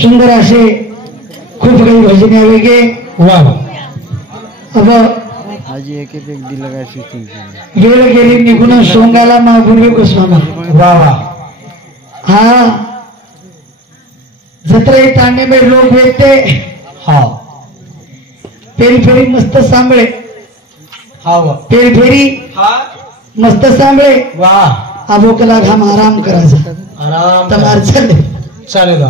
सुंदर असे खूप काही भजने वेगळे वाह अब आजी एक एक दिला काय सिस्टीम गेले गेली निघून सोंगाला मागून गोस्वामा वाह वाह हा जत्रे तांडे में लोग बेचते हाँ फेरी फेरी मस्त सांभळे हाँ वाह फेरी फेरी हाँ मस्त सांभळे वाह अबोकला घाम आराम करायचा आराम तमार चालले चालेगा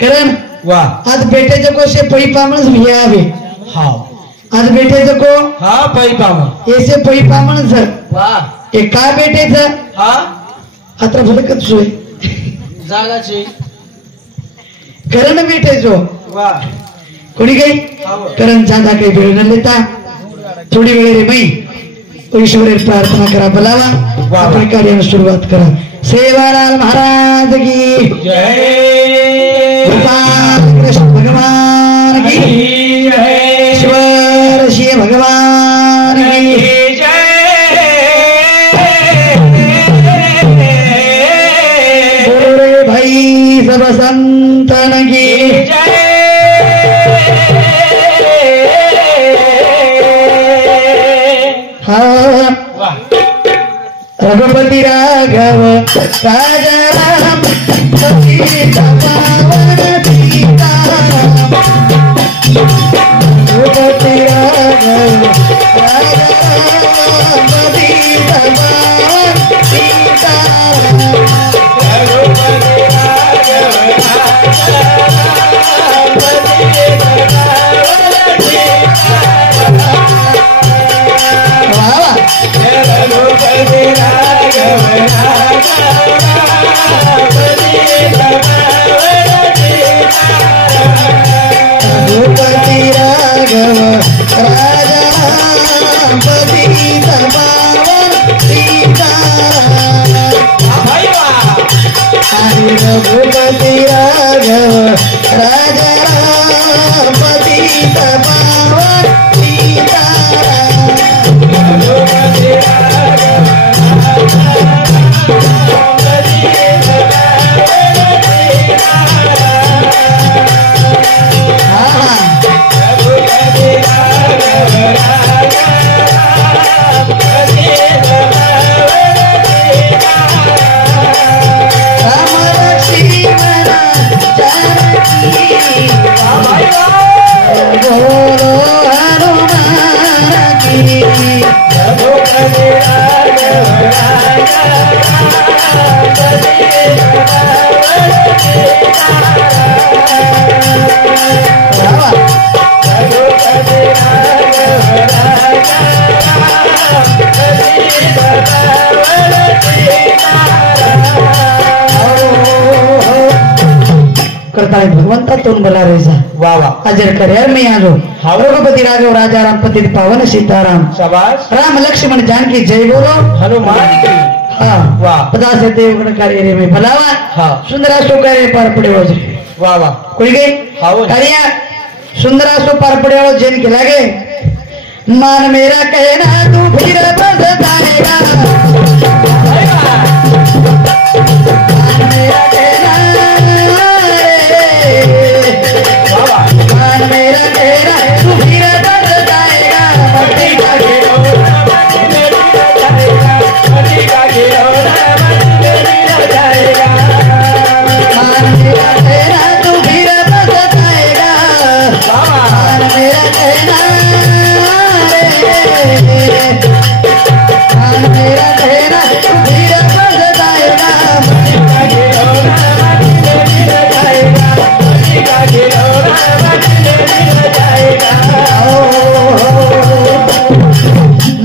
कारण वाह आज बेटेचं को से पै पामणच भियावे हाँ आज बेटेचं को हाँ पाई पामा ऐसे पै पामण सर वाह हे का बेटेचं हाँ आता फलकच सोय जागाची करण बेटेचो वाह कोणी काही करण चांदा काही वेळ न लेता थोडी वेळ रे मई ईश्वरी प्रार्थना करा बोलावा आपण कार्याला सुरुवात करा सेवालाल महाराज की जय भगवान कृष्ण भगवान की जय ईश्वर शिव भगवान की बोलो रे भाई सब संतन की हाँ रघुपति राघव राजा राम सीता पावन सीताराम रघुपति राघव राजा राम सीता पावन सीताराम रघुपति राघव राजा राम सीता पावन सीताराम रघुपति राघव राजा पति पावन सीताराम रघुपति राघव राजा पति पावन करताय भगवंता तोंड बोला रेजा वाह वाह अजर कर मी आजो रघुपति राघव राजा राम पति पावन सीताराम शाबाश राम लक्ष्मण जानकी जय बोलो हनुमान की हाँ वाह पदास देवगण कार्य रे में भलावा हाँ सुंदरासो कार्य पार पड़े वजरे वाह वाह कोई गई हाँ कार्य सुंदरासो पार पड़े वो जैन के लागे मान मेरा कहना तू फिर बदताएगा मान मेरा कहना मान मेरा कहना तू फिर बदताएगा मट्टी का खेलौना मट्टी का खेलौना जाएगा मान मेरा कहना तू फिर बदताएगा मान मेरा कहना मान मेरा कहना तू फिर बदताएगा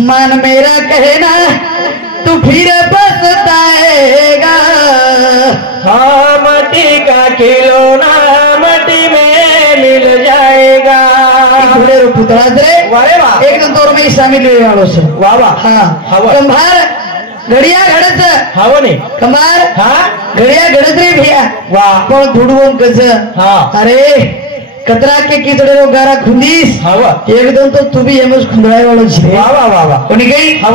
मान मेरा कहना तू फिर बदताएगा हाँ मट्टी का खिलौना मट्टी में मिल जाएगा थोड़े पुतला रे वारे वाह एक नंतर में शामिल हुए वालों से वाह वाह हाँ हवा कंभार घडिया घडत हवं ने कंभार हाँ घडिया घडत रे भैया वाह पण धुडवून कस हाँ अरे कतरा के किचड़े रो गारा खुंदीस हवा एकदम तो तू भी एमस खुंदराय वाला छे वाह वाह वाह वाह कोनी गई हां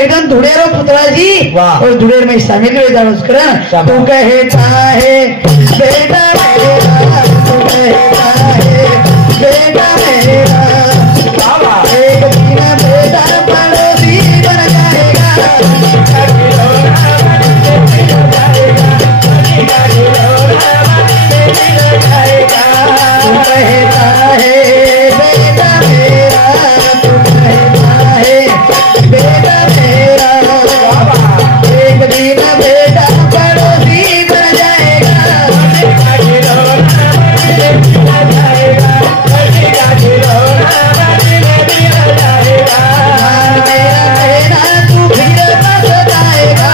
एकदम धुड़ेरो पुतला जी वाह। और धुड़ेर में शामिल हो जाओ उसकरा शाबाश। तू कहता है बेटा मेरा तू कहता है बेटा मेरा वाह वाह एक दिन बेटा पड़ोसी बन जाएगा तू कहता है बेटा मेरा तू कहता है बेटा मेरा एक दिन बेटा पड़ोसी बन जाएगा मान मेरा कहना तू फिर बस जाएगा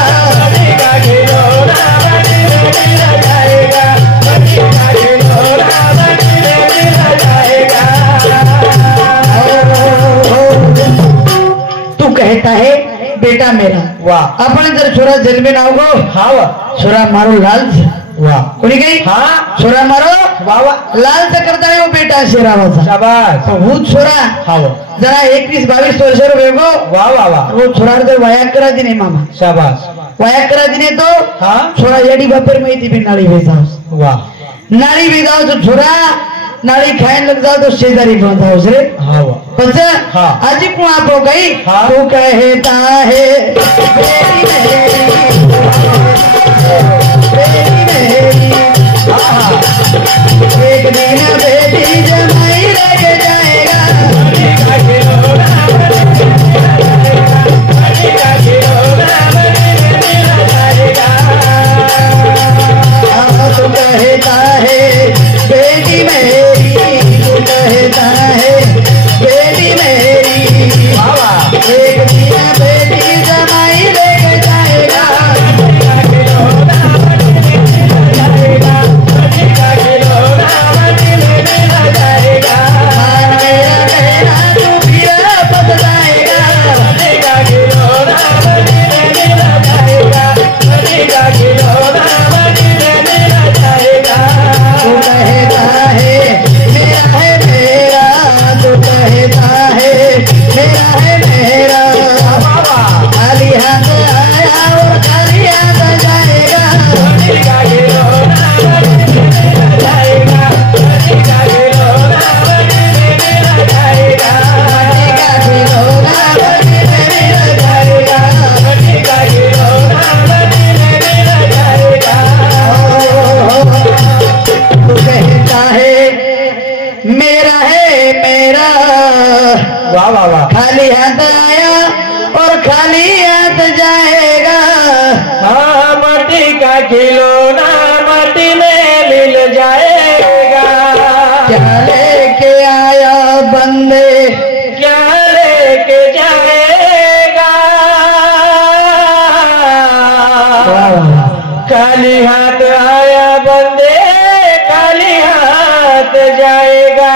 तू कहता है बेटा मेरा वाह आपण जर छोरा जन्मे नाव गो हाँ वाह छोरा मारो लाल वाह कोणी काही हाँ छोरा मारो वाह वाह लाल करता है वो बेटा शेरावाचा शाबाश भूत छोरा हाँ वाह जरा 21-22 वर्ष वेगो वाह वाह वाह वो छोरा जर वाया करा दिने मामा शाबाश वाया करा दिने तो हाँ छोरा येडी बापर माहिती भी नाळी भेजाव वाह नाळी भेजाव तो छोरा नाळी खायन लग जाओ तो शेजारी बांधाव रे हाँ वाह पच हाँ। आजी को आपो गई हाँ। तू कहता है बेटी मेरी बेटी मेरी एक दिन बेटी जमाई लेके जाएगा तू कहता है बेटी मेरी तू कहता है बेटी मेरी वाह वाह एक दिन बेटी जमाई लेके जाएगा मान मेरा कहना तू फिर बस जाएगा तू कहता है मेरा तू कहता है मेरा खाली हाथ आया और खाली हाथ जाएगा माटी का खिलौना बनी में मिल जाएगा तू कहता है मेरा वाह वाह वाह खाली हाथ आया और खाली हाथ जाएगा हाँ माटी का खिलौना माटी में मिल जाएगा क्या लेके आया बंदे क्या लेके जाएगा खाली हाथ आया बंदे खाली हाथ जाएगा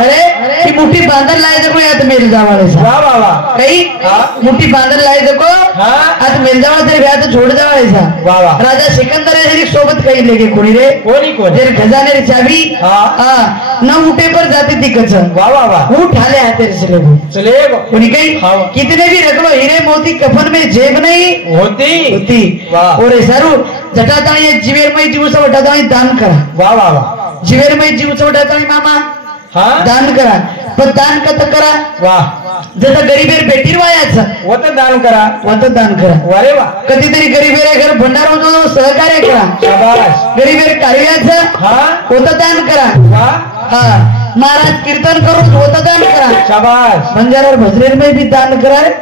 अरे की मुठी बांधर लाए देखो यात मेल जावाले सा वाह वाह वाह कई हाँ। मुठी बांधर लाए देखो हाँ आज मेल जावा तेरे ब्याह तो छोड़ जावाले सा वाह वाह राजा सिकंदर है सोबत कहीं लेके कोणी रे कोणी कोणी तेरे खजाने री चाबी हाँ। न उठे पर जाती थी कच वाह वाह वाह उठ हाले हाथे से लेगो चलेगा कोणी काही हाँ। कितने भी रख लो हीरे मोती कफन में जेब नहीं होती होती वाह। और सारू जटाताणी जीवेरमय जीव वटाताणी दान करा वाह वाह वाह जीवेरमय जीव वटाताणी मामा हाँ दान करा पण दान कत करा वाह जसं गरीबेर भेटीर वायाचं वत दान करा वत दान करा वारे वाह कधीतरी गरीबेर घर भंडारा होतो सहकार्य करा शाबाश गरीबेर कार्याचं हाँ होत दान करा वाह हा महाराज कीर्तन करून होत दान करा शाबाश बंजारा भजरेर में भी दान करा रे.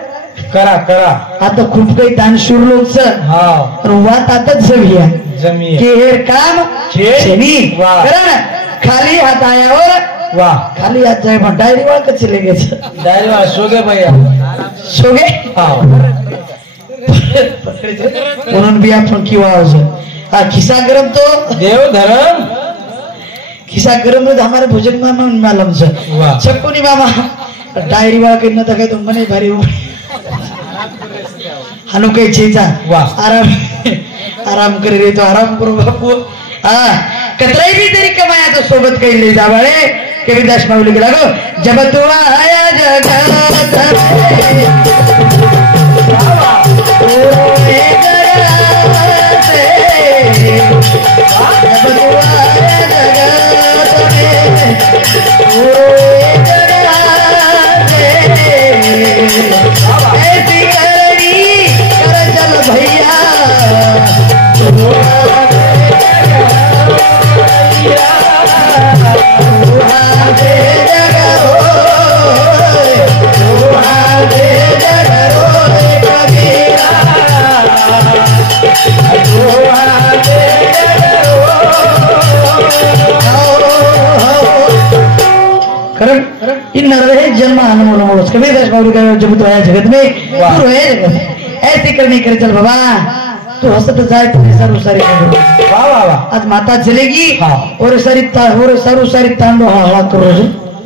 करा करा आता खूप काही दानशूर लोकचं हाँ वात आताच जमिया जमीन की हे काम छे. शेनी वाह. करा ना खाली हात आयावर वाह खाली हात जाय पण डायरी वाळ चले गेच डायरी वाह सोगे भैया सोगे हाँ म्हणून बी आपण किंवा हा खिसा गरम तो देव धर्म खिसा गरम तो हमारे भोजन मामा मालूम से वाह. छक्कुनी मामा डायरी वाळ करणं तर काय तुम मने भारी हानो काही चेचा वाह. आराम आराम करे रे तो आराम करो बापू हा कतराई भी तरी कमाया तो सोबत काही ले जावाळे कविदास माऊली गेला गो जब तू आया जगत ऐसी करनी कर चल भैया इन रहे जन्म अनमोल कबीरदास बाबू का जब तो आया जगत में तू रोए जगत ऐसे करनी करे चल बाबा तू हंसत जाए तो सारू सारी वाह वाह वाह आज माता चलेगी हाँ। और सारू सारी तांडो हाला करो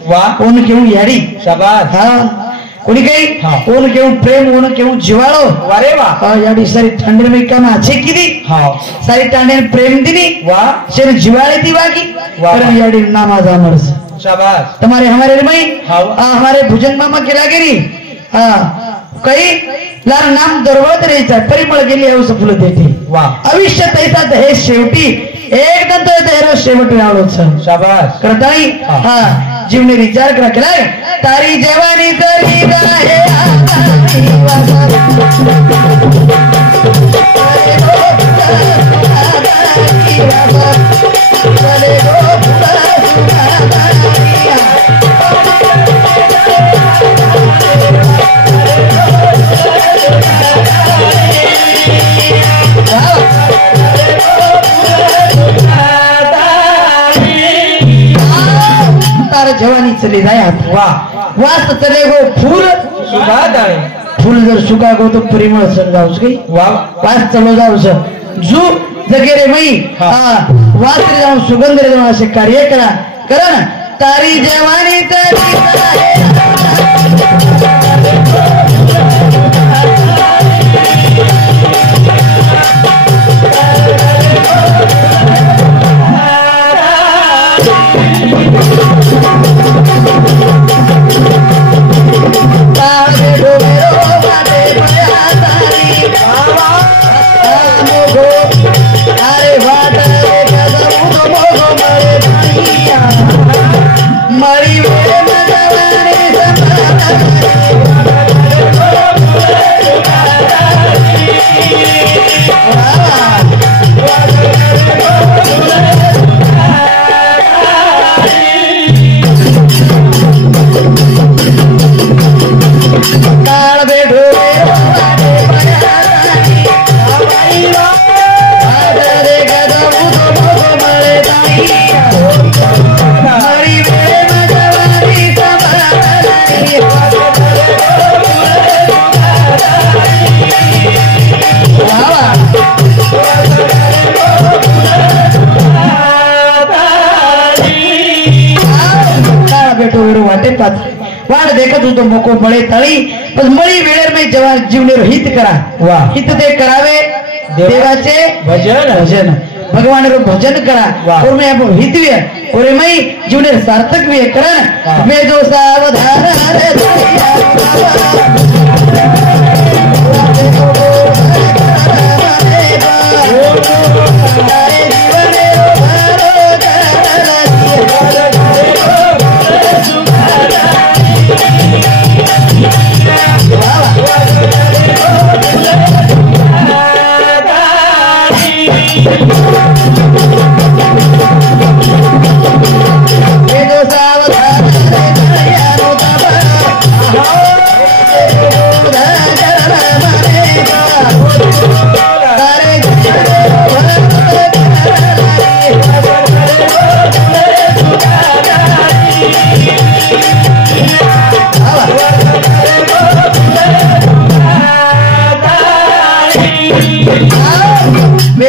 वाह ओन क्यों यारी शाबाश हाँ कोणी काही हाँ। ओन क्यों प्रेम ओन क्यों जिवाळो वारे वाह हाँ याडी सारी ठंडे में काम अच्छे की दी हाँ सारी टांडे प्रेम दिनी वाह शेर जिवाळे दी बाकी वाह। करम याडी नामाज अमरस शाबाश तुम्हारे हमारे रमई हाँ। हमारे भुजंग मामा केला गेली हाँ काही लाल नाम दरवळत राहायचा परिमळ गेली हौस फुलं देते वाह आयुष्य तैसा हे शेवटी एकदम तो तेरो शेवटी आवडत सर शाबाश करताई हाँ। हाँ जीवने विचार करा केला तारी जवानी तरी आहे जवानी चली जाए वाह वास चले गो फूल सुधा डाळे फूल जर सुका गो तो परिमळ चल जाऊस गई वाह वास चलो जाऊस जू जगेरे मई हाँ। वास रे जाऊन सुगंध रे जाऊन असे कार्य करा करा ना तारी जवानी तरी वाट देखत होतो मोको मळे तळी पण मळी वेळेर में जवान जीवनेर हित करा वाह हित ते करावे देवाचे भजन भजन भगवान रो भजन करा वाह। और मैं अपन हित भी है और मई जीवनेर सार्थक भी है करण मैं जो सावधान रे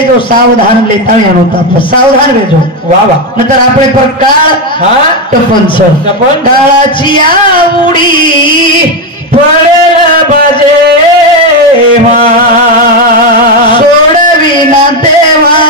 जो सावधान लेता होता सावधान भेजो वाह वाह नंतर आपले पर काळ हाँ टपन सर टपन काळाची आवडी पडेल बाजे सोडविना तेव्हा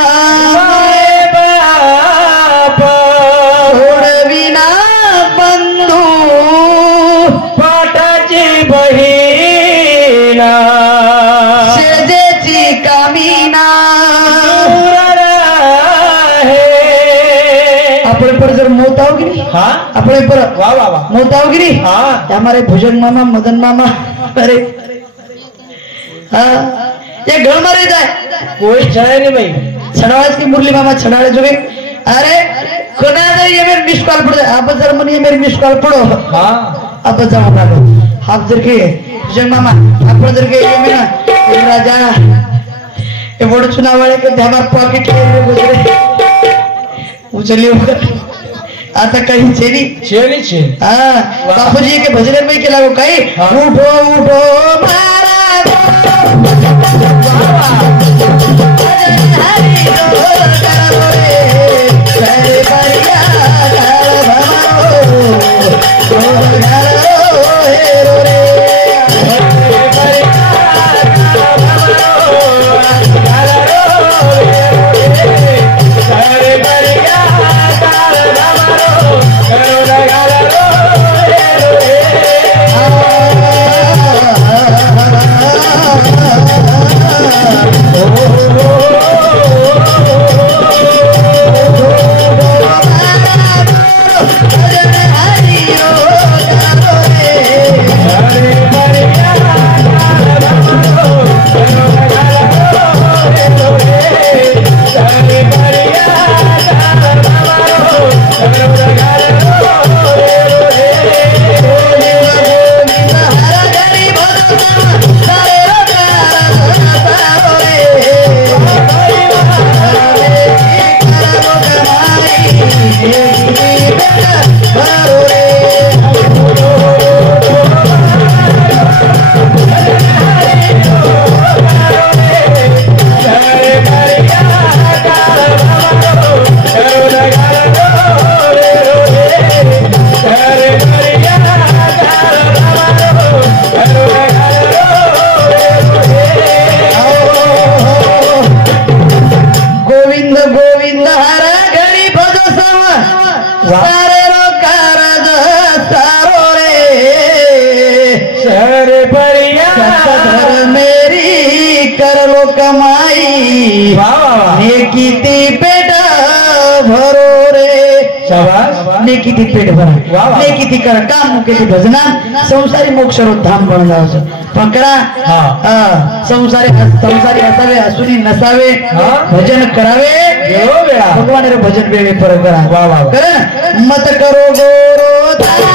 अपने पर जर मौत आओगी नहीं हाँ अपने पर वाह वाह वाह मौत आओगी नहीं हाँ हमारे भुजंग मामा मदन मामा अरे हाँ ये घर में रहता है कोई जाए नहीं भाई छड़ावाज की मुरली मामा छड़ाड़े जो गए अरे कोना दे ये मेरे मिस कॉल पड़े आप जर मनी मेरी मिस कॉल पड़ो हाँ आप जाओ ना आप जर के भुजंग मामा आप जर के ये मेरा राजा ये बड़े चुनाव वाले के हमारे पॉकेट में गुजरे उचली ऊपर आता कहीं चेरी चेली चेली हाँ बापूजी के भजने में क्या लागो कहीं हाँ। उठो उठो महाराज भजन हरि जो करो रे करे परिया काल भमारो रो घरो हेरो रे करे परिया काल भमारो घरो हेरो रे करे परिया काल भमारो घरो घरो गोविंद गोविंद हर घड़ी भज सम सारे रो कारज सारो रे शहर परिया सतधर मेरी कर लो कमाई वाह वाह वाह नेकी ती पेट भरो रे शाबाश नेकी ती पेट भरा वाह, वाह. नेकी ती कर काम मुके ती भजना संसारी मोक्ष रो धाम बन जाओ पंकरा हाँ. संसारी हसावे हसुनी नसावे हाँ. भजन करावे देवो बेड़ा. भगवान रे भजन बेवे पर करा वाह, वाह, वाह. कर मत करो गोरो तारी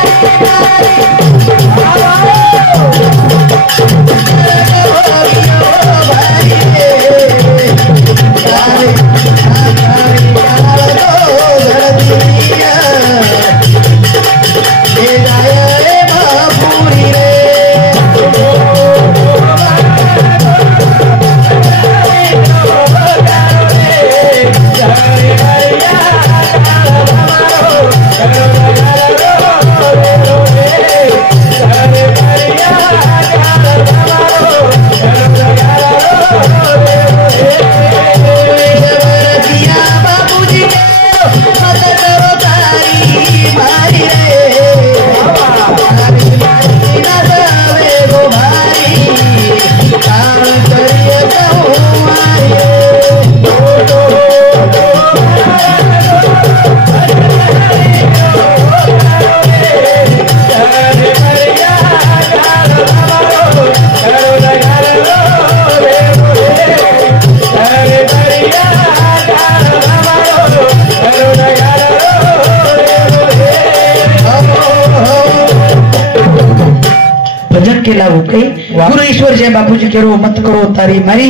के लागू कई गुरु ईश्वर जय बापूजी केरो मत करो तारी मारी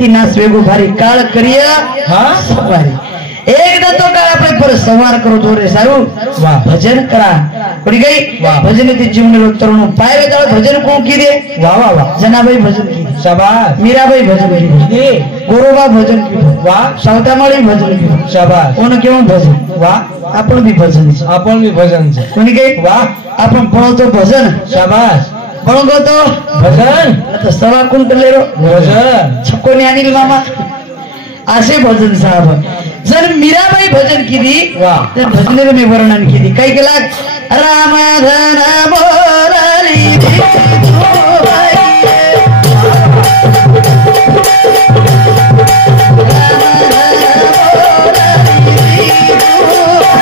थी नास वेगो भारी काल करिया हाँ? सवारी एक दत्तो काल अपने पर सवार करो जोरे सारू वाह. भजन करा पड़ी गई वाह. भजन थी जीवन रो तरुण पाए वेदाल भजन को की दे वाह वाह वाह जनाबाई भजन की शाबाश मीराबाई भजन की ये गोरोबा भजन की वाह सावतामाળી भजन की शाबाश ओन केवं भजन वाह आपण भी भजन છે अपन भी भजन છે कोणी गई वाह आपण भणो तो भजन शाबाश भणो तो भजन तो सवा कुंटल लेरो भजन छक्को ने अनिल मामा असे भजन साहब जर मीराबाई भजन कीधी वाह. तर भजनेर मी वर्णन कीधी काय केला रामधन बोलाली भिकुबाई. रामधन बोलाली भिकुबाई.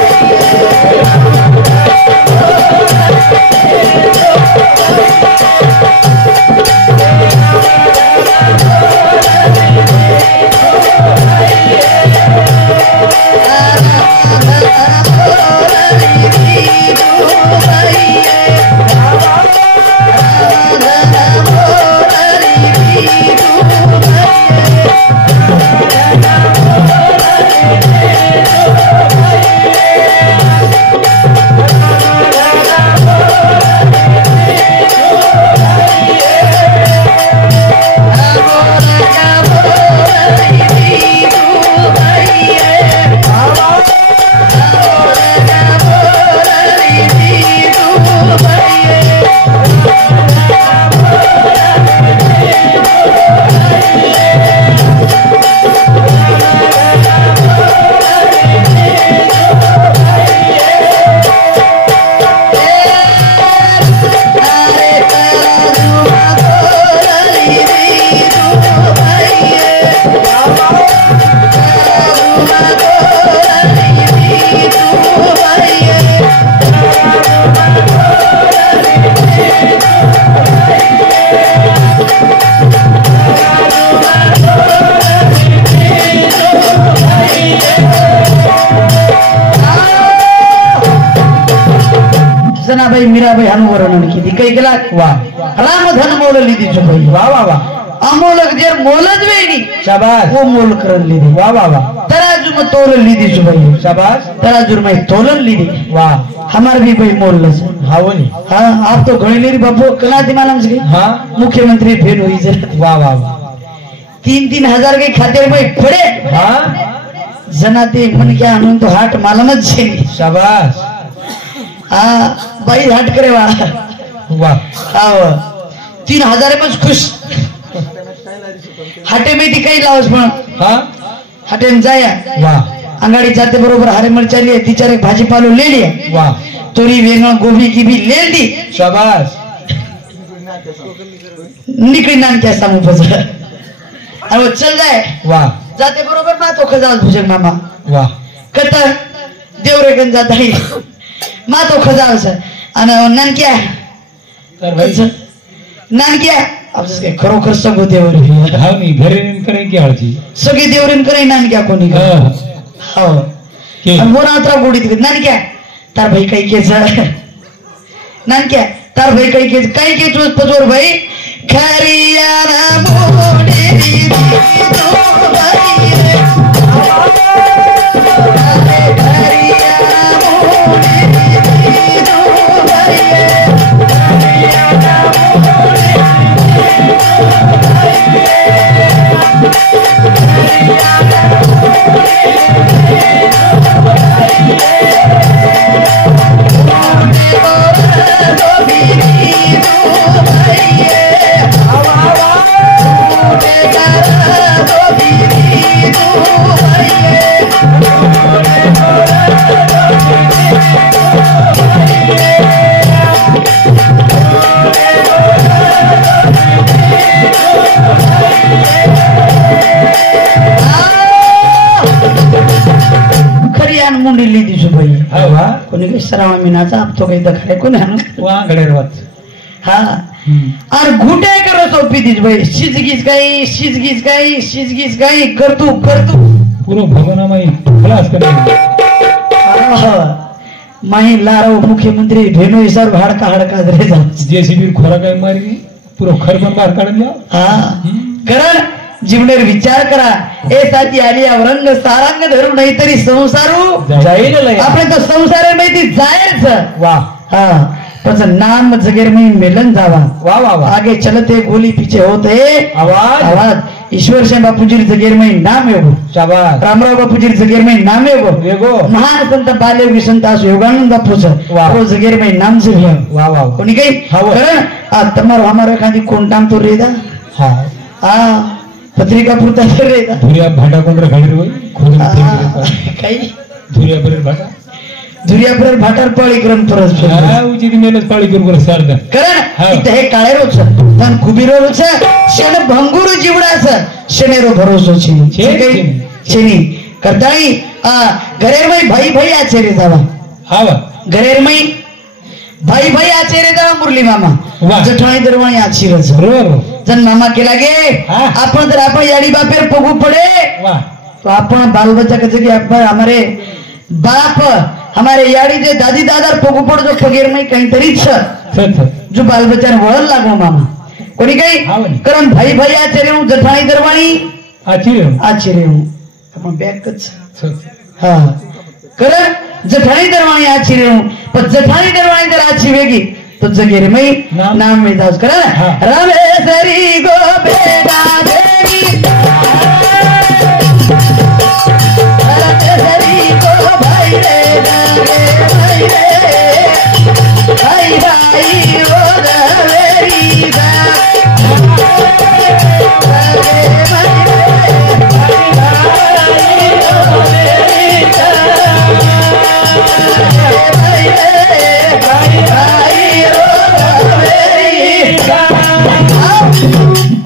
जनाबाई मीराबाई हानु वर्णन की कई गेला वा राम धन मोल लीधी जो भाई वा वा वा अमोलक जेर मोलच वेणी शाबाश वो मोल करन लीधी वा वा वा तराजू में तोल लीधी जो भाई शाबाश तराजू में तोलन लीधी वाह हमार भी भाई मोल लस हावनी हाँ आप तो घणी लीधी बापू कला दी मालूम से हाँ मुख्यमंत्री फेल हुई जरा वाह वाह वाह 3,000 के खातिर में पड़े हाँ जनाते मन क्या आनंद तो हाट मालूम छे शाबाश हाँ भाई हट करे वाह वाह 3,000 में खुश हाटे में दिखाई लावस पण हाँ हाटे में जाया वाह अंगाड़ी जाते बरोबर हरे मिर्चा लिए 3-4 भाजीपालो ले लिया वाह तोरी वेंगण गोभी की भी ले ली शाबाश निकली नान क्या सामू फस और वो चल जाए वाह जाते बरोबर मा तो खजाल भुजन मामा वाह कतर देवरेगन जाता ही मा तो खजाल से आणि नान क्या तर भाई नान क्या अब जिसके खरोखर सगो देवर हा मी घरी नेम करेन की हळची सगळे देवरीन करे नान क्या कोणी का हो के आणि मोरा उतरा गोडी तिकडे नान क्या तार भाई काही के नान क्या तार भाई काही के काही के तुझ पजोर भाई खरिया ना मोडेरी तो भाई खरिया मोडेरी तो भाई मुंडी ली दिसू भाई हा कोणी काही सरावा मिनाचा आप तो काही दखले कोणी हाणू वा गडेरवात हा और घुटे करो सोपी दिस भाई शिजगीच गाई करतू पुरो भगवनामाई खलास करे माही लारो मुख्यमंत्री भेनो हिसाब हडका रे जा जेसीबी खोरा काय मारी पुरो खरबन बाहेर काढून द्या हा करण जीवनेर विचार करा ए साथी आली रंग सारंग धरू नाही तरी संसारू जाईल लय આપણે તો સંસારે માંથી જાહેર છે वाह હા પછી નામ જગેર में मिलन जावा वाह वाह वाह आगे चलते गोली पीछे होते आवाज ईश्वर से बापूजी जगेर में नाम येगो शाबाश रामराव बापूजी जगेर में नाम येगो महान संत बाले विसंतास योगानंद बापू वाह. वो जगेर में नाम से लिया वाह वाह कोणी काही हाव. कारण तमारो हमारे खाली कोणताम तो रेदा हा हा पत्रिका पुरता रेदा धुरिया भाटा कोण रे घडी होय खोदून काही धुरिया पर भाटा धुरियापर भाटार पाळी क्रम परस हा उची ती मेलच पाळी करू सारदा हा. कारण इथे हे काळे रोच पण कुबीरो रोच शेण भंगुर जीवडाच शेणेरो भरोसो शेणी करताळी घरेर मई भाई आचेरे जावा हा वा घरेर मई भाई आचेरे जावा मुरली मामा वाह. जठाणी दरवाणी आचीरच बरोबर जन मामा केला गे हा. आपण जर आपण याडी बापेर पगू पडे वाह तो आपण बाल बच्चा कसे की आपण हमारे बाप हमारे याडी जे दादी दादा पगू पड जो पगेर में कहीं तरी जो बाल बच्चा ने वळण लागो मामा कोणी काही हा म्हणे. कारण भाई आचेरे जठाणी दरवाणी आचेरे आपण बॅकच हा कारण जठाणी दरवाणी आचेरे पण जठाणी दरवाणी जर आची वेगी तो जगेरे मई नाम में दास कर हा. रामेश्वरी गो बेटा देवी रामेश्वरी गो भाई रे भाई भाई ओ रवेरी दा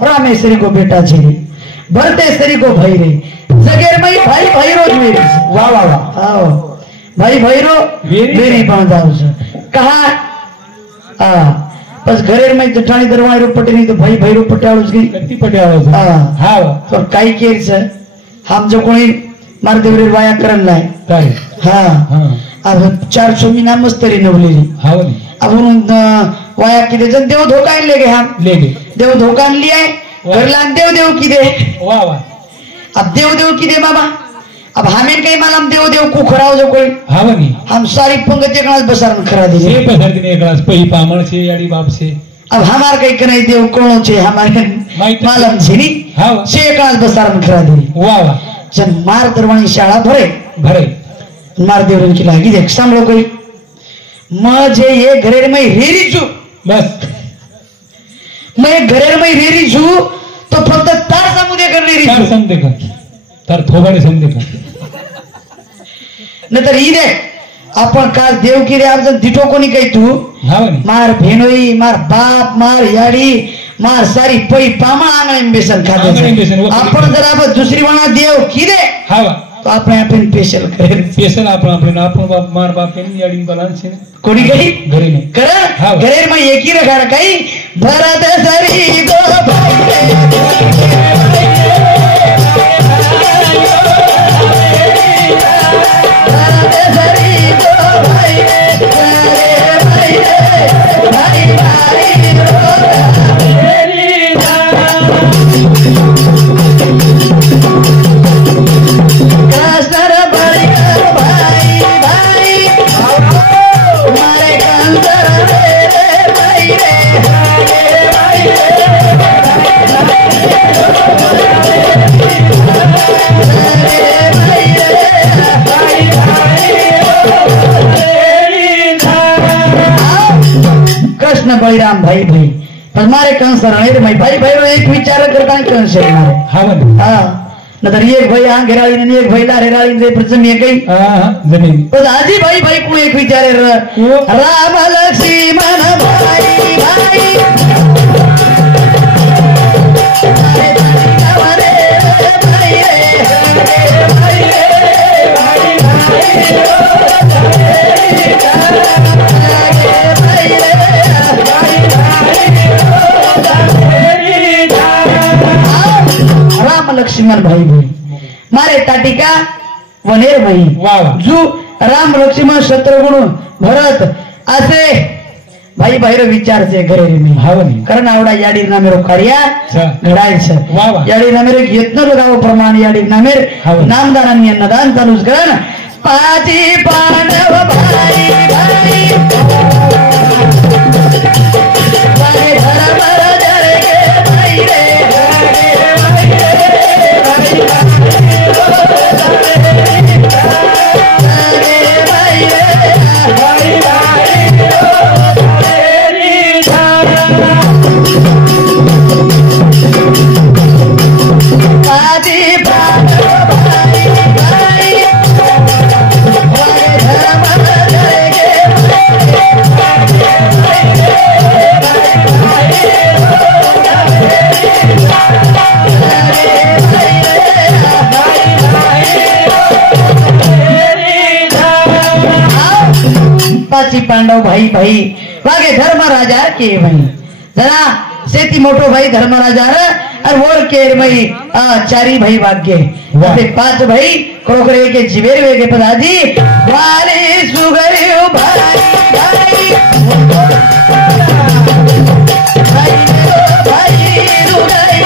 रामेश्वरी को बेटा जी भरतेश्वरी को भाई रे जगेर मई भाई भैरो वेरी वाह वाह वाह आओ भाई भैरो वेरी बांधाओ कहा बस घरेर में जठाणी दरवाई पटे नहीं तो भाई भैरो पटाळू की कत्ती पट्याळो हाँ तो काही केर सर हम जो कोणी मार देवरेर वाया करन लाय काय हाँ अब 400 मीना मस्तरी नवलेली हाव अब उन वाया की दे देव धोका ले गए हम ले गे देव धोका लिया घरला देव देव की दे वाह वाह अब देव देव की दे बाबा अब हमें कहीं मालूम देव देव को खराव जो कोई हाव नी हम सारी पंगत एक नाल बसारन खरा दे से पसर दिन एक ग्लास पही पामण से याडी बाप से अब हमार कहीं कहीं देव कौन छे हमारे मालूम छे नी हाव से एक नाल बसारन खरा दे वाह वाह जब मार दरवानी शाळा भरे भरे मार देवरन की लागी देख सांभळो कोई मजे ये घरेर में रेरी छु बस मैं घरेर में रेरी छु तो फक्त तार समुदे कर रेरी तार छु समते का तार थोबाडे समते का नंतर ही दे आपण काल देव की रे अर्जन दिठो कोणी काही तू हाव नी मार भेनोई मार बाप मार याडी मार सारी पै पामा आंगणे बेसन आंगणे बेसन, खाते वो आपण जर आपण दुसरी म्हणा देव की दे हाव तो आपण स्पेशल करेल पेसल आपण बाप मार बाप यांनी याडी बालांस से कोणी काही घरी नाही कर हाव. घरेर मग एकी रखाड काही भरत सरी गो भाई भरत सरी गो भाई भाई भाई भाई कास्तर बड़िया भाई भाई मारे कंदर रे भाई रे भाई कृष्ण बळीराम भाई भाई पण मारे कंसर रे भाई भाई भाई एक विचार करता कंसर मारे हाव नी हाँ नंतर एक भाई आंग घेराळी आणि एक भाई लारेराळी जे प्रथम एक काही जमीन पण आजी भाई भाई कोण एक विचारे राम लक्ष्मण भाई भाई राम लक्ष्मण भाई भाई मारे ताटिका वनेर भाई वाह वाह जो राम लक्ष्मण शत्रुघ्न भरत असे भाई भाईर विचार से घरे मी हाव नी कारण आवडा याडी नामेरो कार्या चा. घडायचं वाह वाह. याडी नामेर यत्न गाव प्रमाण याडी नामेर हाव. नामदारांनी अन्नदान चालूच करण पाची पांडव भाई भाई भाई धर्मर जरगे भाई रे पाची पांडव भाई भाई वागे धर्म राजा के भाई जरा सेती मोटो भाई धर्म राजा और वोर केर भाई चारी भाई वाग्य ते पांच भाई क्रोकरे के जिवेर वे के पदाजी वाले सुगरियो भाई भाई भाई रुगाई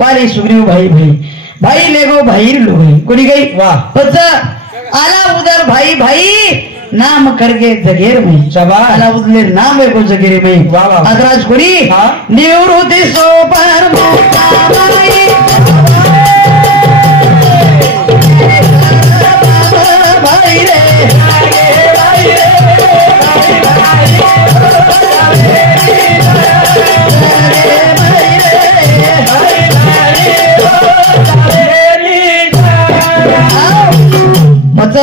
वाले सुग्रीव भाई भाई भाई ले गो भाई लो गई कोनी गई वाह बच्चा आला उधर भाई भाई नाम करगे जगेर में शाबाश. आला उजले नाम है को जगेर में वाह, वाह. अदराज कोणी हा. निवृत्ती सोपान मुक्ताबाई भाई रे मत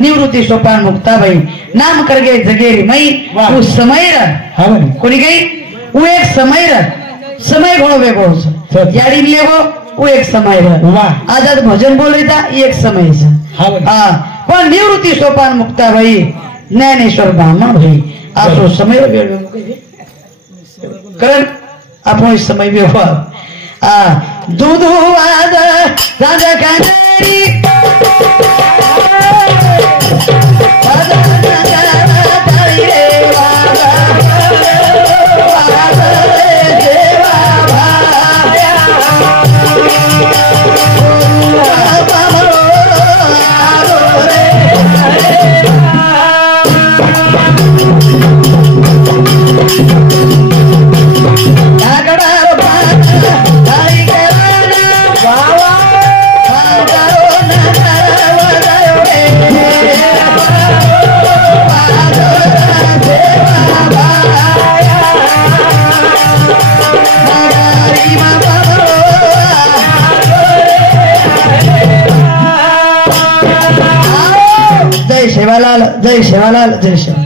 निवृत्ती सोपान मुक्ताबाई नाम करगे जगेरी मई वाह. वो समय हा म्हणे कोणी गई वो एक समय समय घोड़ो बेगो सर. याडी लेगो वो एक समय वाह. आजाद भजन बोले था एक समय हा म्हणे हाँ पण निवृत्ती सोपान मुक्ता भाई ज्ञानेश्वर ब्राह्मण भाई आपको समय वेळ कारण आपण समय व्यवहार दूध वाद राजा कांदरी जय शेवालाल जय शेवालाल जय शेवालाल